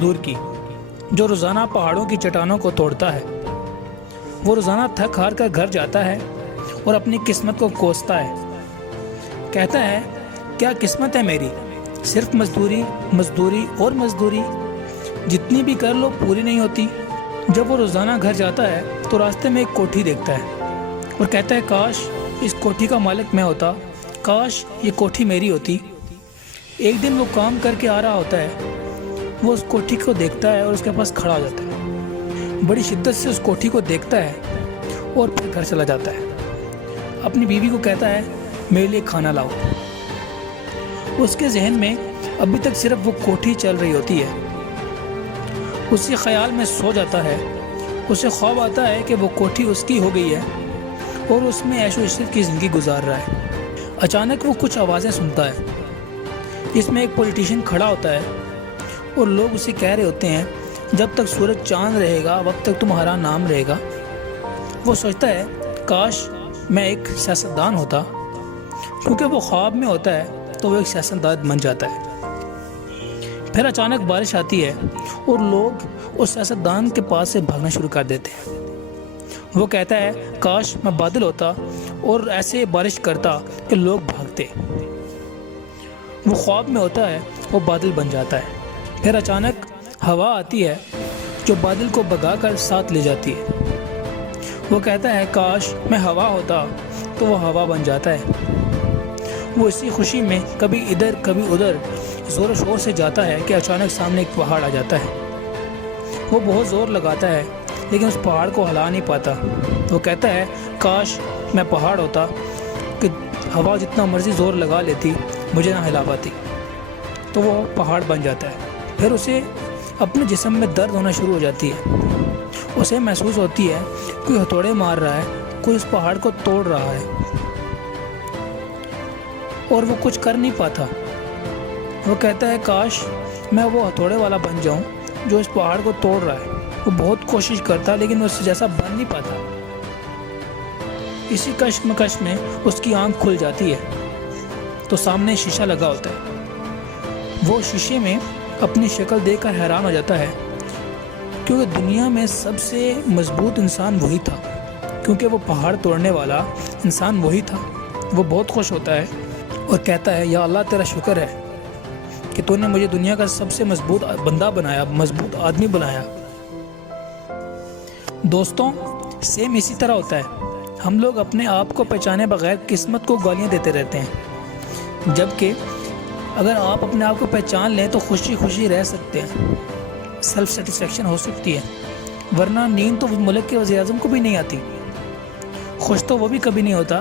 مزدور کی جو روزانہ پہاڑوں کی چٹانوں کو توڑتا ہے۔ وہ روزانہ تھک ہار کر گھر جاتا ہے اور اپنی قسمت کو کوستا ہے۔ کہتا ہے کیا قسمت ہے میری، صرف مزدوری مزدوری اور مزدوری، جتنی بھی کر لو پوری نہیں ہوتی۔ جب وہ روزانہ گھر جاتا ہے تو راستے میں ایک کوٹھی دیکھتا ہے اور کہتا ہے کاش اس کوٹھی کا مالک میں ہوتا، کاش یہ کوٹھی میری ہوتی۔ ایک دن وہ کام کر کے آ رہا ہوتا ہے، وہ اس کوٹھی کو دیکھتا ہے اور اس کے پاس کھڑا ہو جاتا ہے، بڑی شدت سے اس کوٹھی کو دیکھتا ہے اور پھر گھر چلا جاتا ہے۔ اپنی بیوی کو کہتا ہے میرے لیے کھانا لاؤ۔ اس کے ذہن میں ابھی تک صرف وہ کوٹھی چل رہی ہوتی ہے۔ اسی خیال میں سو جاتا ہے، اسے خواب آتا ہے کہ وہ کوٹھی اس کی ہو گئی ہے اور اس میں عیش و عشرت کی زندگی گزار رہا ہے۔ اچانک وہ کچھ آوازیں سنتا ہے، جس میں ایک پولیٹیشین کھڑا ہوتا ہے اور لوگ اسے کہہ رہے ہوتے ہیں جب تک سورج چاند رہے گا وقت تک تمہارا نام رہے گا۔ وہ سوچتا ہے کاش میں ایک سیاستدان ہوتا، کیونکہ وہ خواب میں ہوتا ہے تو وہ ایک سیاستدان بن جاتا ہے۔ پھر اچانک بارش آتی ہے اور لوگ اس سیاستدان کے پاس سے بھاگنا شروع کر دیتے ہیں۔ وہ کہتا ہے کاش میں بادل ہوتا اور ایسے بارش کرتا کہ لوگ بھاگتے۔ وہ خواب میں ہوتا ہے، وہ بادل بن جاتا ہے۔ پھر اچانک ہوا آتی ہے جو بادل کو بھگا کر ساتھ لے جاتی ہے۔ وہ کہتا ہے کاش میں ہوا ہوتا تو وہ ہوا بن جاتا ہے۔ وہ اسی خوشی میں کبھی ادھر کبھی ادھر زور و شور سے جاتا ہے کہ اچانک سامنے ایک پہاڑ آ جاتا ہے۔ وہ بہت زور لگاتا ہے لیکن اس پہاڑ کو ہلا نہیں پاتا۔ وہ کہتا ہے کاش میں پہاڑ ہوتا کہ ہوا جتنا مرضی زور لگا لیتی مجھے نہ ہلا پاتی۔ تو وہ پہاڑ بن جاتا ہے۔ پھر اسے اپنے جسم میں درد ہونا شروع ہو جاتی ہے۔ اسے محسوس ہوتی ہے کوئی ہتھوڑے مار رہا ہے، کوئی اس پہاڑ کو توڑ رہا ہے اور وہ کچھ کر نہیں پاتا۔ وہ کہتا ہے کاش میں وہ ہتھوڑے والا بن جاؤں جو اس پہاڑ کو توڑ رہا ہے۔ وہ بہت کوشش کرتا لیکن وہ اس جیسا بن نہیں پاتا۔ اسی کشمکش میں اس کی آنکھ کھل جاتی ہے تو سامنے شیشہ لگا ہوتا ہے۔ وہ شیشے میں اپنی شکل دیکھ کر حیران ہو جاتا ہے، کیونکہ دنیا میں سب سے مضبوط انسان وہی تھا، کیونکہ وہ پہاڑ توڑنے والا انسان وہی تھا۔ وہ بہت خوش ہوتا ہے اور کہتا ہے یا اللہ تیرا شکر ہے کہ تو نے مجھے دنیا کا سب سے مضبوط بندہ بنایا، مضبوط آدمی بنایا۔ دوستوں، سیم اسی طرح ہوتا ہے۔ ہم لوگ اپنے آپ کو پہچانے بغیر قسمت کو گالیاں دیتے رہتے ہیں، جبکہ اگر آپ اپنے آپ کو پہچان لیں تو خوشی خوشی رہ سکتے ہیں، سیلف سیٹسفیکشن ہو سکتی ہے۔ ورنہ نیند تو ملک کے وزیر اعظم کو بھی نہیں آتی، خوش تو وہ بھی کبھی نہیں ہوتا